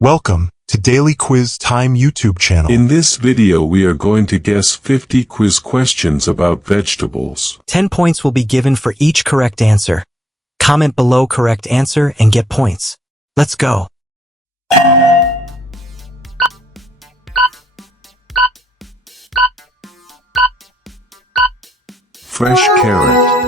Welcome to Daily Quiz Time YouTube channel. In this video we are going to guess 50 quiz questions about vegetables. 10 points will be given for each correct answer. Comment below correct answer and get points. Let's go. Fresh carrot.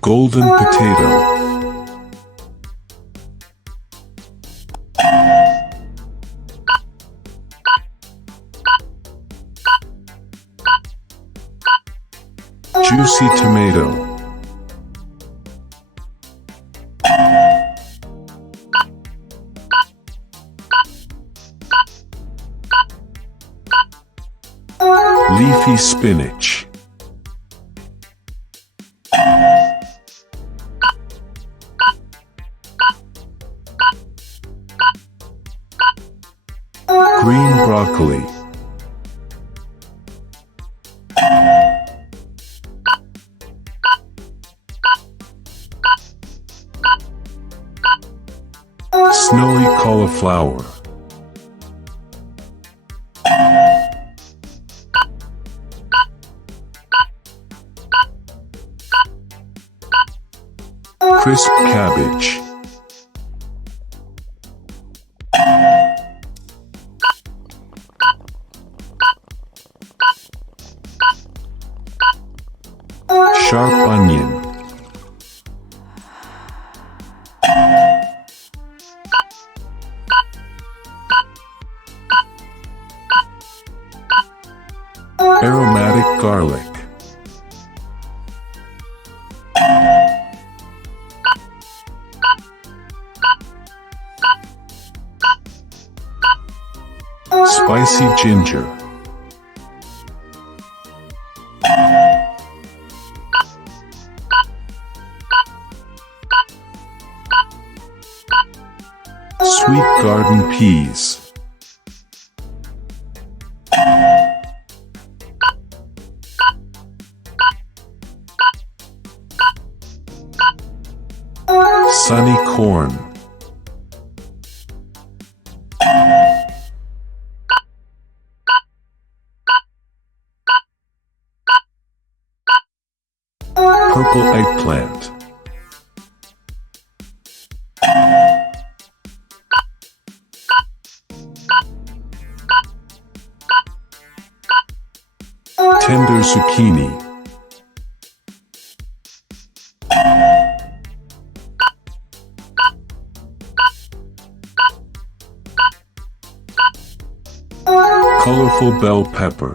Golden potato. Juicy tomato. Leafy spinach. Green broccoli. Snowy cauliflower. Crisp cabbage. Sharp onion. Aromatic garlic. Spicy ginger. Sweet garden peas. Sunny corn. Purple eggplant. Tender zucchini. Colorful bell pepper.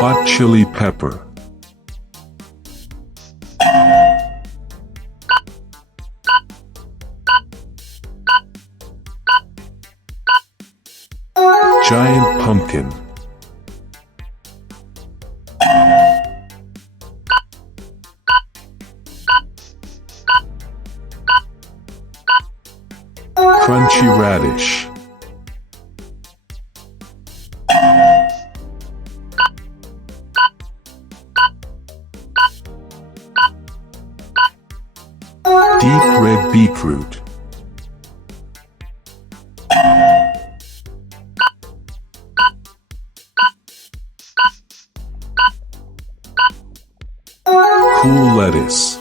Hot chili pepper. Giant pumpkin. Crunchy radish. Deep red beetroot. Cool lettuce.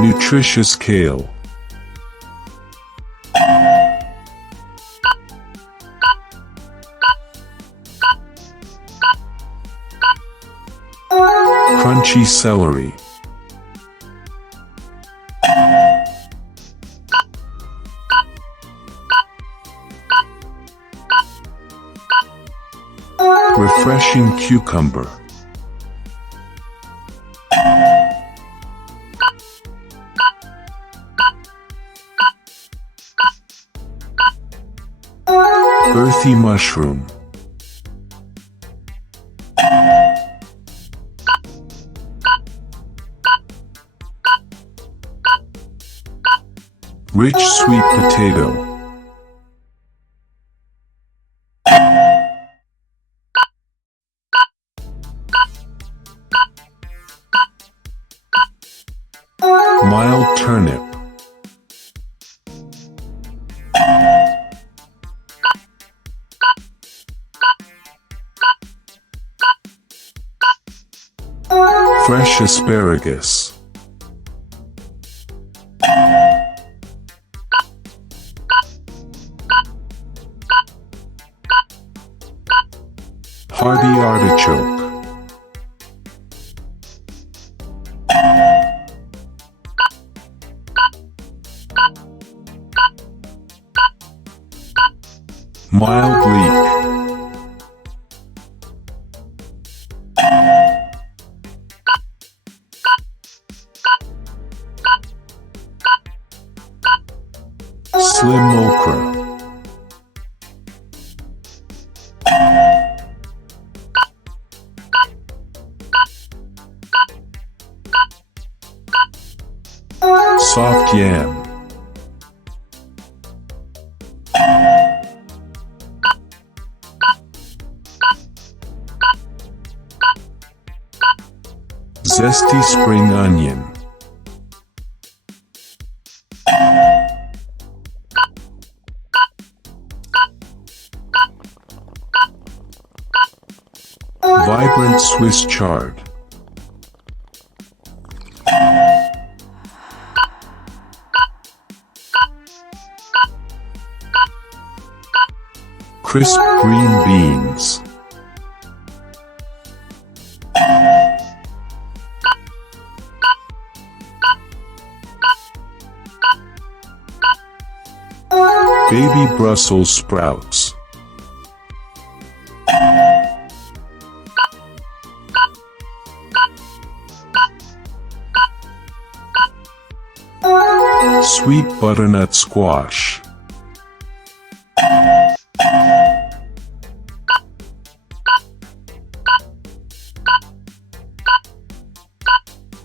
Nutritious kale. Crunchy celery. Refreshing cucumber. Earthy mushroom. Rich sweet potato. Mild turnip. Fresh asparagus. Hardy artichoke. Mild leek. Slim okra. Soft yam. Zesty spring onion. Vibrant Swiss chard. Crisp green beans. Baby Brussels sprouts. Sweet butternut squash.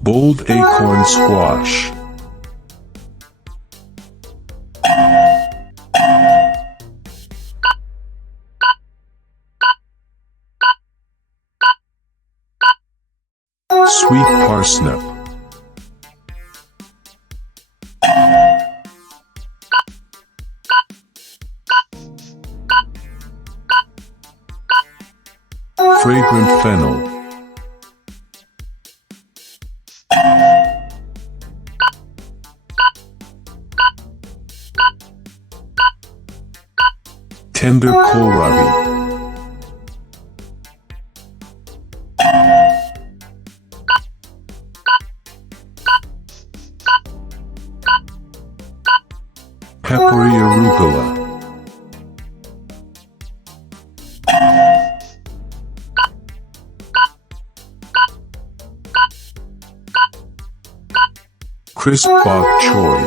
Bold acorn squash. Sweet parsnip. Fragrant fennel. Tender kohlrabi. Peppery arugula. Crisp bok choy.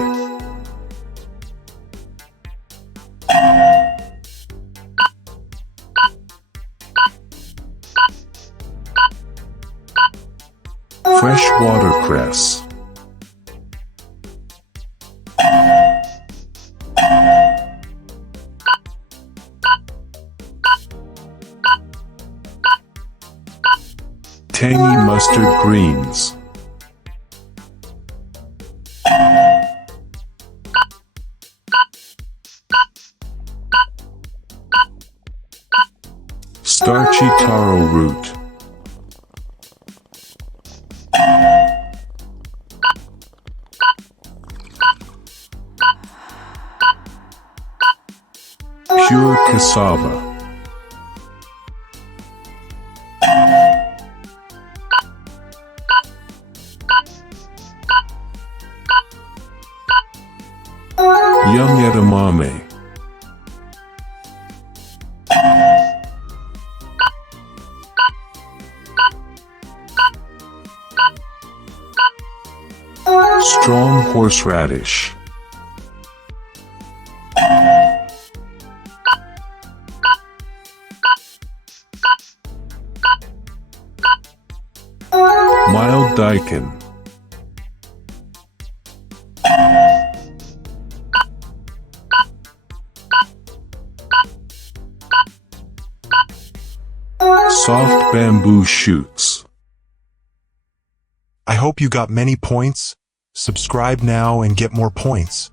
Fresh watercress. Tangy mustard greens. Starchy taro root. Pure cassava. Young edamame. Strong horseradish. daikon? Soft bamboo shoots. I hope you got many points. Subscribe now and get more points.